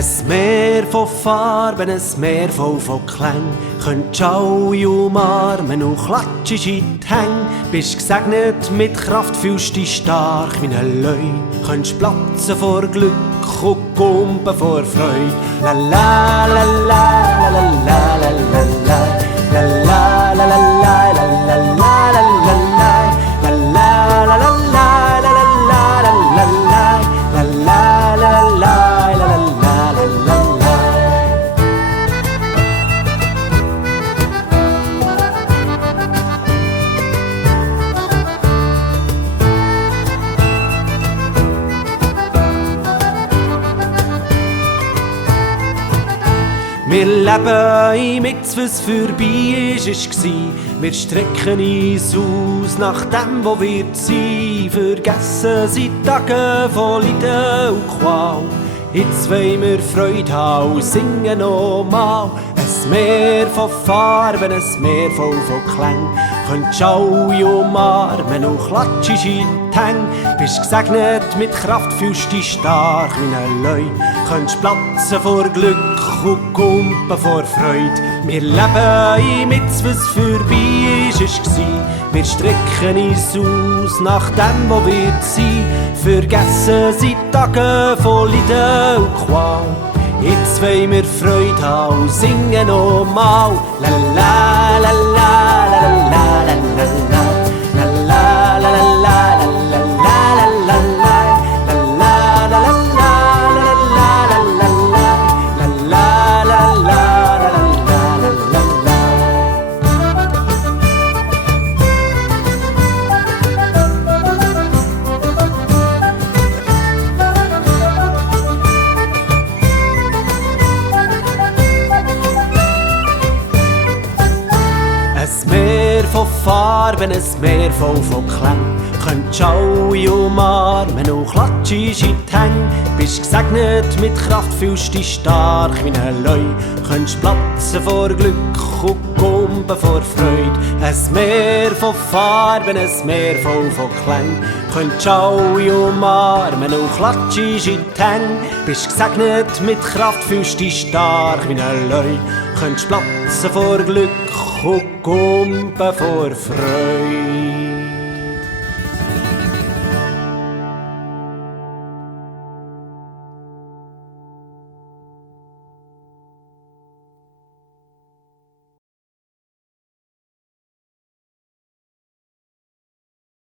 Ein Meer von Farben, ein Meer voll von Klängen. Könntest alle umarmen und klatschst in die Hänge. Bist gesegnet mit Kraft, fühlst dich stark wie ein Löwe. Könntest platzen vor Glück und kumpen vor Freude. La la la la la la la la la la la la la la la la la Wir leben im Jetzt, was vorbei ist, war. Wir strecken uns aus nach dem, wo wird sein. Vergessen sind Tage von Leiden und Qual. Jetzt wollen wir Freude haben und singen nochmal. Ein Meer von Farben, ein Meer voll von Klängen. Könntest alle umarmen und klatschst in die Hänge. Bist gesegnet mit Kraft, fühlst dich stark wie ein Löwe. Könntest platzen vor Glück und kumpen vor Freude. Wir leben im Jetzt, was vorbei ist, war. Wir strecken uns aus nach dem, wo wird sein. Vergessen sind Tage von Leiden und Qual. Jetzt wollen wir Freude haben und singen nochmal. La la la la la la la la la. Farben, ein Meer voll von Klängen. Könntest alle umarmen und klatschst in die Hänge. Bist gesegnet mit Kraft, fühlst dich stark wie ein Löwe. Könntest platzen vor Glück und kumpen vor Freude. Ein Meer von Farben, ein Meer voll von Klängen. Könntest alle umarmen und klatschst in die Hänge. Bist gesegnet mit Kraft, fühlst dich stark wie ein Löwe. Könntest platzen vor Glück und kumpen vor Freude.